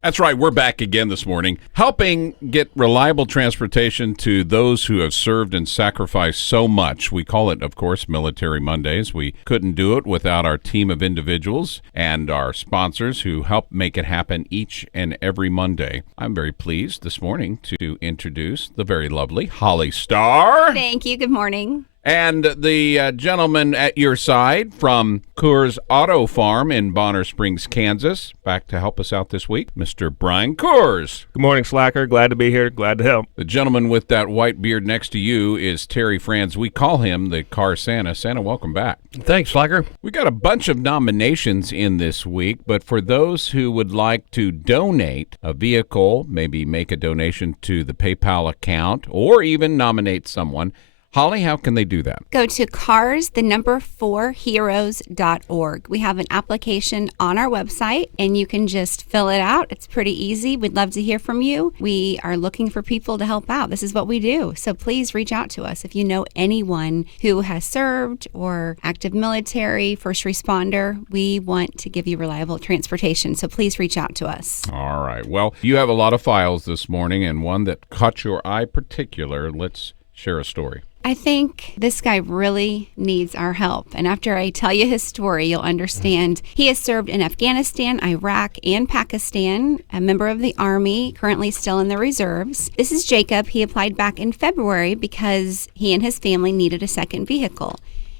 That's right. We're back again this morning, helping get reliable transportation to those who have served and sacrificed so much. We call it, of course, Military Mondays. We couldn't do it without our team of individuals and our sponsors who help make it happen each and every Monday. I'm very pleased this morning to introduce the very lovely Holly Starr. Thank you. Good morning. And the gentleman at your side from Coors Auto Farm in Bonner Springs, Kansas, back to help us out this week, Mr. Brian Coors. Good morning, Slacker. Glad to be here. Glad to help. The gentleman with that white beard next to you is Terry Franz. We call him the Car Santa. Santa, welcome back. Thanks, Slacker. We got a bunch of nominations in this week, but for those who would like to donate a vehicle, maybe make a donation to the PayPal account, or even nominate someone, Holly, how can they do that? Go to cars4heroes.org. We have an application on our website, and you can just fill it out. It's pretty easy. We'd love to hear from you. We are looking for people to help out. This is what we do. So please reach out to us. If you know anyone who has served or active military, first responder, we want to give you reliable transportation. So please reach out to us. All right. Well, you have a lot of files this morning, and one that caught your eye particular. Let's share a story. I think this guy really needs our help. And after I tell you his story, you'll understand. He has served in Afghanistan, Iraq, and Pakistan, a member of the Army, currently still in the reserves. This is Jacob. He applied back in February because he and his family needed a second vehicle.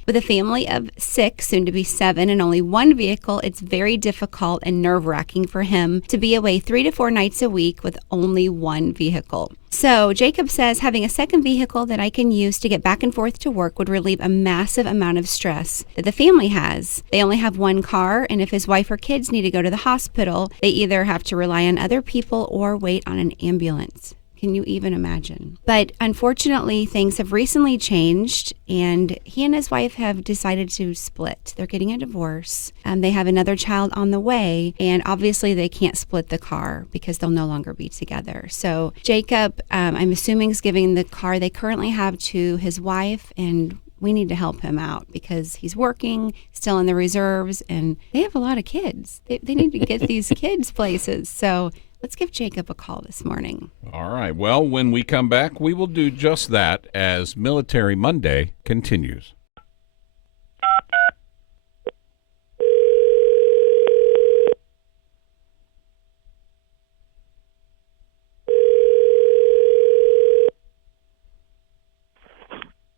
With a family of 6, soon to be 7, and only one vehicle, it's very difficult and nerve-wracking for him to be away 3 to 4 nights a week with only one vehicle. So Jacob says having a second vehicle that I can use to get back and forth to work would relieve a massive amount of stress that the family has. They only have one car, and if his wife or kids need to go to the hospital, they either have to rely on other people or wait on an ambulance. Can you even imagine? But unfortunately, things have recently changed, and he and his wife have decided to split. They're getting a divorce, and they have another child on the way, and obviously they can't split the car because they'll no longer be together. So Jacob, I'm assuming, is giving the car they currently have to his wife, and we need to help him out because he's working, still in the reserves, and they have a lot of kids. They need to get these kids places. So let's give Jacob a call this morning. All right. Well, when we come back, we will do just that as Military Monday continues.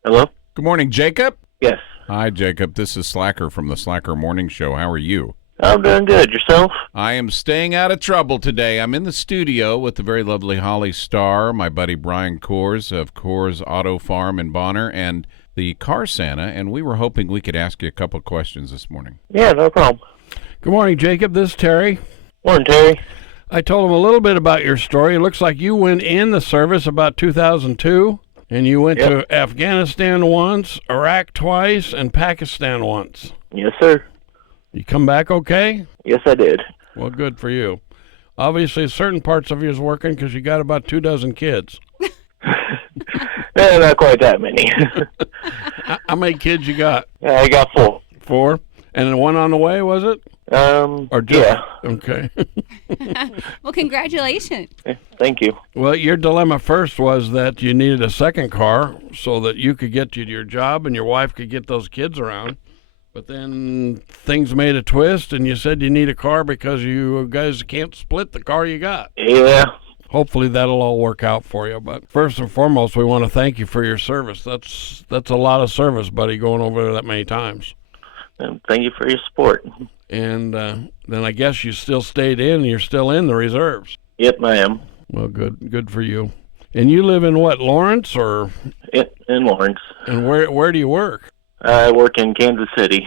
Hello? Good morning, Jacob. Yes. Hi, Jacob. This is Slacker from the Slacker Morning Show. How are you? I'm doing good. Yourself? I am staying out of trouble today. I'm in the studio with the very lovely Holly Starr, my buddy Brian Coors of Coors Auto Farm in Bonner, and the Car Santa, and we were hoping we could ask you a couple questions this morning. Yeah, no problem. Good morning, Jacob. This is Terry. Morning, Terry. I told him a little bit about your story. It looks like you went in the service about 2002, and you went to Afghanistan once, Iraq twice, and Pakistan once. Yes, sir. You come back okay? Yes, I did. Well, good for you. Obviously, certain parts of you is working because you got about 24 kids. Not quite that many. How many kids you got? I got 4. 4? And then one on the way, was it? Or just, yeah. Okay. Well, congratulations. Thank you. Well, your dilemma first was that you needed a second car so that you could get to your job and your wife could get those kids around. But then things made a twist, and you said you need a car because you guys can't split the car you got. Yeah. Hopefully that'll all work out for you. But first and foremost, we want to thank you for your service. That's a lot of service, buddy, going over there that many times. And thank you for your support. And then I guess you still stayed in. You're still in the reserves. Yep, I am. Well, good for you. And you live in what, Lawrence or? In Lawrence. And where do you work? I work in Kansas City.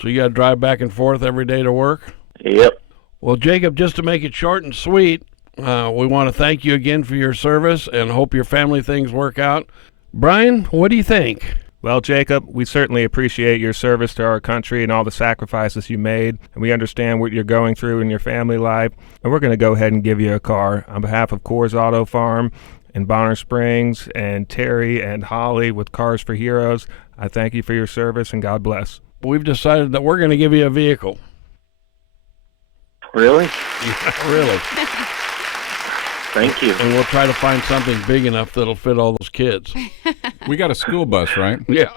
So you got to drive back and forth every day to work? Yep. Well, Jacob, just to make it short and sweet, we want to thank you again for your service and hope your family things work out. Brian, what do you think? Well, Jacob, we certainly appreciate your service to our country and all the sacrifices you made, and we understand what you're going through in your family life, and we're going to go ahead and give you a car. On behalf of Coors Auto Farm in Bonner Springs and Terry and Holly with Cars for Heroes, I thank you for your service, and God bless. We've decided that we're going to give you a vehicle. Really? Yeah, really. Thank you. And we'll try to find something big enough that'll fit all those kids. We got a school bus, right? Yeah.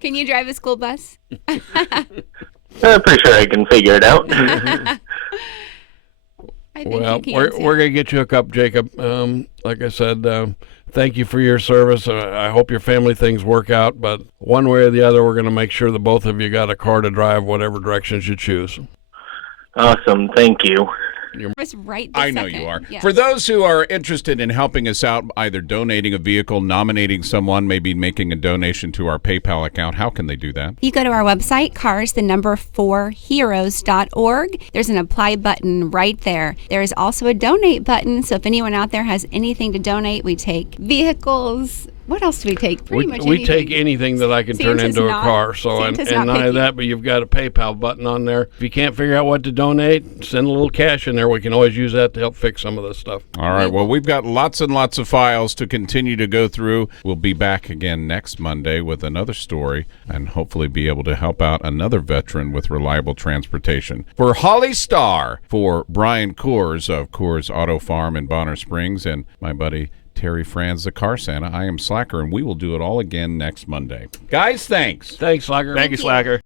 Can you drive a school bus? I'm pretty sure I can figure it out. I think Well, you we're can, too. going to get you hooked up, Jacob. Like I said, thank you for your service. I hope your family things work out, but one way or the other, we're going to make sure that both of you got a car to drive whatever directions you choose. Awesome. Thank you. Just right this I know second. you are. Yes. For those who are interested in helping us out, either donating a vehicle, nominating someone, maybe making a donation to our PayPal account, how can they do that? You go to our website, cars4heroes.org. There's an apply button right there. There is also a donate button. So if anyone out there has anything to donate, we take vehicles. What else do we take? Pretty much We anything. take anything that I can turn Santa's into a not- car. So Santa's and not not only picky. that, but you've got a PayPal button on there. If you can't figure out what to donate, send a little cash in there. We can always use that to help fix some of this stuff. All right. Well, we've got lots and lots of files to continue to go through. We'll be back again next Monday with another story and hopefully be able to help out another veteran with reliable transportation. For Holly Starr, for Brian Coors of Coors Auto Farm in Bonner Springs, and my buddy Terry Franz, the Car Santa, I am Slacker, and we will do it all again next Monday. Guys, thanks. Thanks, Slacker. Thank you, Slacker.